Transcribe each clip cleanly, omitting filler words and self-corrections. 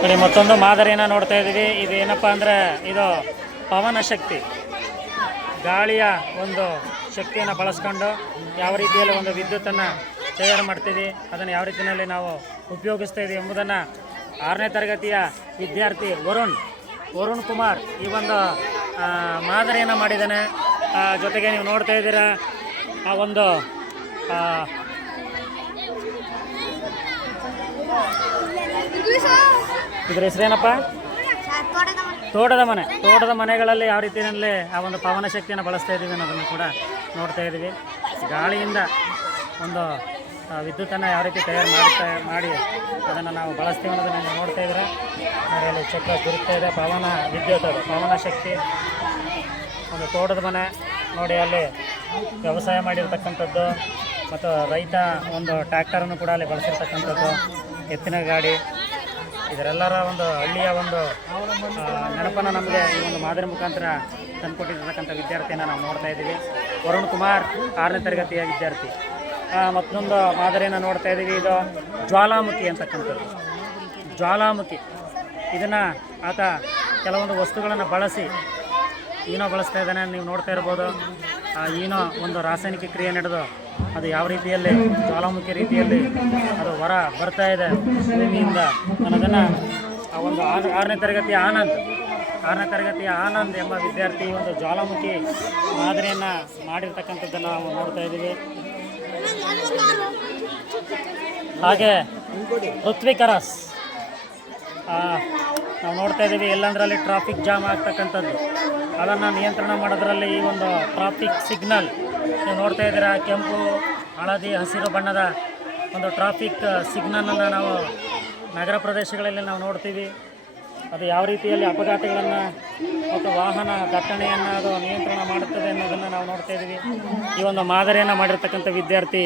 ನೋಡಿ ಮತ್ತೊಂದು ಮಾದರಿಯನ್ನು ನೋಡ್ತಾ ಇದ್ದೀವಿ. ಇದು ಏನಪ್ಪ ಅಂದರೆ ಇದು ಪವನ ಶಕ್ತಿ, ಗಾಳಿಯ ಒಂದು ಶಕ್ತಿಯನ್ನು ಬಳಸ್ಕೊಂಡು ಯಾವ ರೀತಿಯಲ್ಲಿ ಒಂದು ವಿದ್ಯುತ್ತನ್ನು ತಯಾರು ಮಾಡ್ತೀವಿ, ಅದನ್ನು ಯಾವ ರೀತಿಯಲ್ಲಿ ನಾವು ಉಪಯೋಗಿಸ್ತಾ ಇದ್ದೀವಿ ಎಂಬುದನ್ನು 6ನೇ ತರಗತಿಯ ವಿದ್ಯಾರ್ಥಿ ವರುಣ್ ಕುಮಾರ್ ಈ ಒಂದು ಮಾದರಿಯನ್ನು ಮಾಡಿದ್ದಾನೆ. ಜೊತೆಗೆ ನೀವು ನೋಡ್ತಾ ಇದ್ದೀರಾ ಆ ಒಂದು ಇದ್ರ ಹೆಸರೇನಪ್ಪ, ತೋಟದ ಮನೆಗಳಲ್ಲಿ ಯಾವ ರೀತಿಯಲ್ಲಿ ಆ ಒಂದು ಪವನ ಶಕ್ತಿಯನ್ನು ಬಳಸ್ತಾ ಇದ್ದೀವಿ ಅನ್ನೋದನ್ನು ಕೂಡ ನೋಡ್ತಾ ಇದ್ದೀವಿ. ಗಾಳಿಯಿಂದ ಒಂದು ವಿದ್ಯುತ್ತನ್ನು ಯಾವ ರೀತಿ ತಯಾರು ಮಾಡಿ ಅದನ್ನು ನಾವು ಬಳಸ್ತೀವಿ ಅನ್ನೋದನ್ನು ನೀವು ನೋಡ್ತಾ ಇದ್ದೀರಾ. ಅದರಲ್ಲಿ ಚಕ್ರ ತಿರುಗ್ತಾ ಇದೆ, ಪವನ ವಿದ್ಯುತ್, ಅದು ಪವನ ಶಕ್ತಿ. ಒಂದು ತೋಟದ ಮನೆ ನೋಡಿ, ಅಲ್ಲಿ ವ್ಯವಸಾಯ ಮಾಡಿರ್ತಕ್ಕಂಥದ್ದು ಮತ್ತು ರೈತ ಒಂದು ಟ್ರ್ಯಾಕ್ಟರನ್ನು ಕೂಡ ಅಲ್ಲಿ ಬಳಸಿರ್ತಕ್ಕಂಥದ್ದು, ಎತ್ತಿನ ಗಾಡಿ, ಇದರೆಲ್ಲರ ಒಂದು ಹಳ್ಳಿಯ ಒಂದು ನೆನಪನ್ನು ನಮಗೆ ಈ ಒಂದು ಮಾದರಿ ಮುಖಾಂತರ ತಂದುಕೊಟ್ಟಿರ್ತಕ್ಕಂಥ ವಿದ್ಯಾರ್ಥಿಯನ್ನು ನಾವು ನೋಡ್ತಾ ಇದ್ದೀವಿ. ವರುಣ್ ಕುಮಾರ್ 6ನೇ ತರಗತಿಯ ವಿದ್ಯಾರ್ಥಿ. ಮತ್ತೊಂದು ಮಾದರಿಯನ್ನು ನೋಡ್ತಾ ಇದ್ದೀವಿ. ಇದು ಜ್ವಾಲಾಮುಖಿ ಅಂತಕ್ಕಂಥದ್ದು. ಜ್ವಾಲಾಮುಖಿ ಇದನ್ನು ಆತ ಕೆಲವೊಂದು ವಸ್ತುಗಳನ್ನು ಬಳಸಿ ಈನೋ ಬಳಸ್ತಾ ಇದ್ದಾನೆ. ನೀವು ನೋಡ್ತಾ ಇರ್ಬೋದು, ಈನೋ ಒಂದು ರಾಸಾಯನಿಕ ಕ್ರಿಯೆ ನಡೆದು ಅದು ಯಾವ ರೀತಿಯಲ್ಲಿ ಜ್ವಾಲಾಮುಖಿ ರೀತಿಯಲ್ಲಿ ಅದು ಹೊರ ಬರ್ತಾ ಇದೆ ಭೂಮಿಯಿಂದ ಅನ್ನೋದನ್ನು ಆ ಒಂದು 6ನೇ ತರಗತಿಯ ಆನಂದ್ ಎಂಬ ವಿದ್ಯಾರ್ಥಿ ಒಂದು ಜ್ವಾಲಾಮುಖಿ ಮಾದರಿಯನ್ನು ಮಾಡಿರ್ತಕ್ಕಂಥದ್ದನ್ನು ನಾವು ನೋಡ್ತಾ ಇದ್ದೀವಿ. ಹಾಗೆ ಪೃಥ್ವಿ ಕರಾಸ್ ನಾವು ನೋಡ್ತಾ ಇದ್ದೀವಿ. ಎಲ್ಲಂದ್ರಲ್ಲಿ ಟ್ರಾಫಿಕ್ ಜಾಮ್ ಆಗ್ತಕ್ಕಂಥದ್ದು, ಅದನ್ನು ನಿಯಂತ್ರಣ ಮಾಡೋದ್ರಲ್ಲಿ ಈ ಒಂದು ಟ್ರಾಫಿಕ್ ಸಿಗ್ನಲ್ ನೀವು ನೋಡ್ತಾ ಇದ್ದೀರಾ. ಕೆಂಪು, ಹಳದಿ, ಹಸಿರು ಬಣ್ಣದ ಒಂದು ಟ್ರಾಫಿಕ್ ಸಿಗ್ನಲನ್ನು ನಾವು ನಗರ ಪ್ರದೇಶಗಳಲ್ಲಿ ನಾವು ನೋಡ್ತೀವಿ. ಅದು ಯಾವ ರೀತಿಯಲ್ಲಿ ಅಪಘಾತಗಳನ್ನು ಮತ್ತು ವಾಹನ ದಟ್ಟಣೆಯನ್ನು ಅದು ನಿಯಂತ್ರಣ ಮಾಡುತ್ತದೆ ಅನ್ನೋದನ್ನು ನಾವು ನೋಡ್ತಾ ಇದ್ದೀವಿ. ಈ ಒಂದು ಮಾದರಿಯನ್ನು ಮಾಡಿರ್ತಕ್ಕಂಥ ವಿದ್ಯಾರ್ಥಿ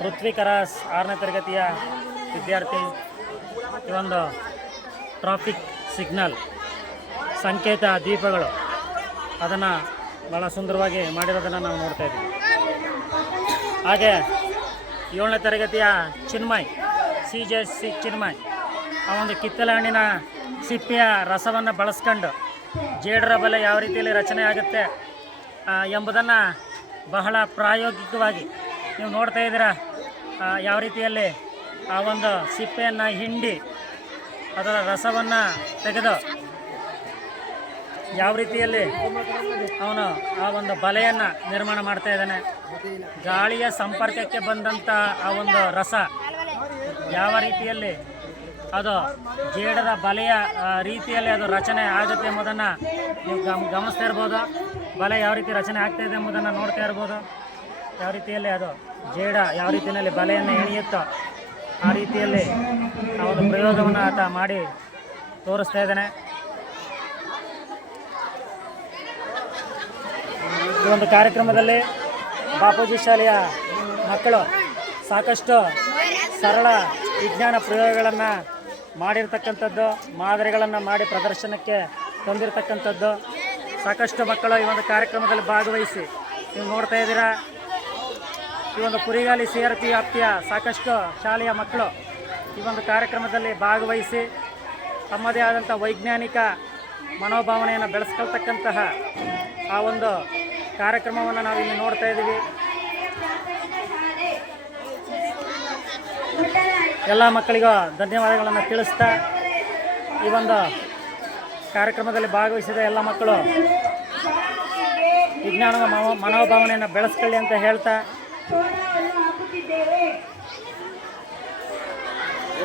ಪೃಥ್ವಿ ಕರಾಸ್ 6ನೇ ತರಗತಿಯ ವಿದ್ಯಾರ್ಥಿ. ಈ ಒಂದು ಟ್ರಾಫಿಕ್ ಸಿಗ್ನಲ್ ಸಂಕೇತ ದೀಪಗಳು ಅದನ್ನು ಭಾಳ ಸುಂದರವಾಗಿ ಮಾಡಿರೋದನ್ನು ನಾವು ನೋಡ್ತಾ ಇದ್ದೀವಿ. ಹಾಗೆ 7ನೇ ತರಗತಿಯ ಚಿನ್ಮಯ್, CJS ಚಿನ್ಮಯ್, ಆ ಒಂದು ಕಿತ್ತಳೆ ಹಣ್ಣಿನ ಸಿಪ್ಪೆಯ ರಸವನ್ನು ಬಳಸ್ಕೊಂಡು ಜೇಡರ ಬಲೆ ಯಾವ ರೀತಿಯಲ್ಲಿ ರಚನೆ ಆಗುತ್ತೆ ಎಂಬುದನ್ನು ಬಹಳ ಪ್ರಾಯೋಗಿಕವಾಗಿ ನೀವು ನೋಡ್ತಾ ಇದ್ದೀರಾ. ಯಾವ ರೀತಿಯಲ್ಲಿ ಆ ಒಂದು ಸಿಪ್ಪೆಯನ್ನು ಹಿಂಡಿ ಅದರ ರಸವನ್ನು ತೆಗೆದು ಯಾವ ರೀತಿಯಲ್ಲಿ ಅವನು ಆ ಒಂದು ಬಲೆಯನ್ನು ನಿರ್ಮಾಣ ಮಾಡ್ತಾ ಇದ್ದಾನೆ. ಗಾಳಿಯ ಸಂಪರ್ಕಕ್ಕೆ ಬಂದಂಥ ಆ ಒಂದು ರಸ ಯಾವ ರೀತಿಯಲ್ಲಿ ಅದು ಜೇಡರ ಬಲೆಯ ರೀತಿಯಲ್ಲಿ ಅದು ರಚನೆ ಆಗುತ್ತೆ ಎಂಬುದನ್ನು ನೀವು ಗಮನಿಸ್ತಾ ಇರ್ಬೋದು. ಬಲೆ ಯಾವ ರೀತಿ ರಚನೆ ಆಗ್ತಾಯಿದೆ ಎಂಬುದನ್ನು ನೋಡ್ತಾ ಇರ್ಬೋದು. ಯಾವ ರೀತಿಯಲ್ಲಿ ಅದು ಜೇಡ ಯಾವ ರೀತಿಯಲ್ಲಿ ಬಲೆಯನ್ನು ಎಳೆಯುತ್ತೋ ಆ ರೀತಿಯಲ್ಲಿ ಆ ಒಂದು ಪ್ರಯೋಗವನ್ನು ಆತ ಮಾಡಿ ತೋರಿಸ್ತಾ ಇದ್ದಾನೆ. ಈ ಒಂದು ಕಾರ್ಯಕ್ರಮದಲ್ಲಿ ಬಾಪೂಜಿ ಶಾಲೆಯ ಮಕ್ಕಳು ಸಾಕಷ್ಟು ಸರಳ ವಿಜ್ಞಾನ ಪ್ರಯೋಗಗಳನ್ನು ಮಾಡಿರ್ತಕ್ಕಂಥದ್ದು, ಮಾದರಿಗಳನ್ನು ಮಾಡಿ ಪ್ರದರ್ಶನಕ್ಕೆ ತಂದಿರತಕ್ಕಂಥದ್ದು. ಸಾಕಷ್ಟು ಮಕ್ಕಳು ಈ ಒಂದು ಕಾರ್ಯಕ್ರಮದಲ್ಲಿ ಭಾಗವಹಿಸಿ ನೀವು ನೋಡ್ತಾ ಇದ್ದೀರಾ. ಈ ಒಂದು ಕುರಿಗಾಲಿ CRP ವ್ಯಾಪ್ತಿಯ ಸಾಕಷ್ಟು ಶಾಲೆಯ ಮಕ್ಕಳು ಈ ಒಂದು ಕಾರ್ಯಕ್ರಮದಲ್ಲಿ ಭಾಗವಹಿಸಿ ತಮ್ಮದೇ ಆದಂಥ ವೈಜ್ಞಾನಿಕ ಮನೋಭಾವನೆಯನ್ನು ಬೆಳೆಸ್ಕೊಳ್ತಕ್ಕಂತಹ ಆ ಒಂದು ಕಾರ್ಯಕ್ರಮವನ್ನು ನಾವು ಇಲ್ಲಿ ನೋಡ್ತಾ ಇದ್ದೀವಿ. ಎಲ್ಲ ಮಕ್ಕಳಿಗೂ ಧನ್ಯವಾದಗಳನ್ನು ತಿಳಿಸ್ತಾ ಈ ಒಂದು ಕಾರ್ಯಕ್ರಮದಲ್ಲಿ ಭಾಗವಹಿಸಿದ ಎಲ್ಲ ಮಕ್ಕಳು ವಿಜ್ಞಾನದ ಮನೋಭಾವನೆಯನ್ನು ಬೆಳೆಸ್ಕೊಳ್ಳಿ ಅಂತ ಹೇಳ್ತಾ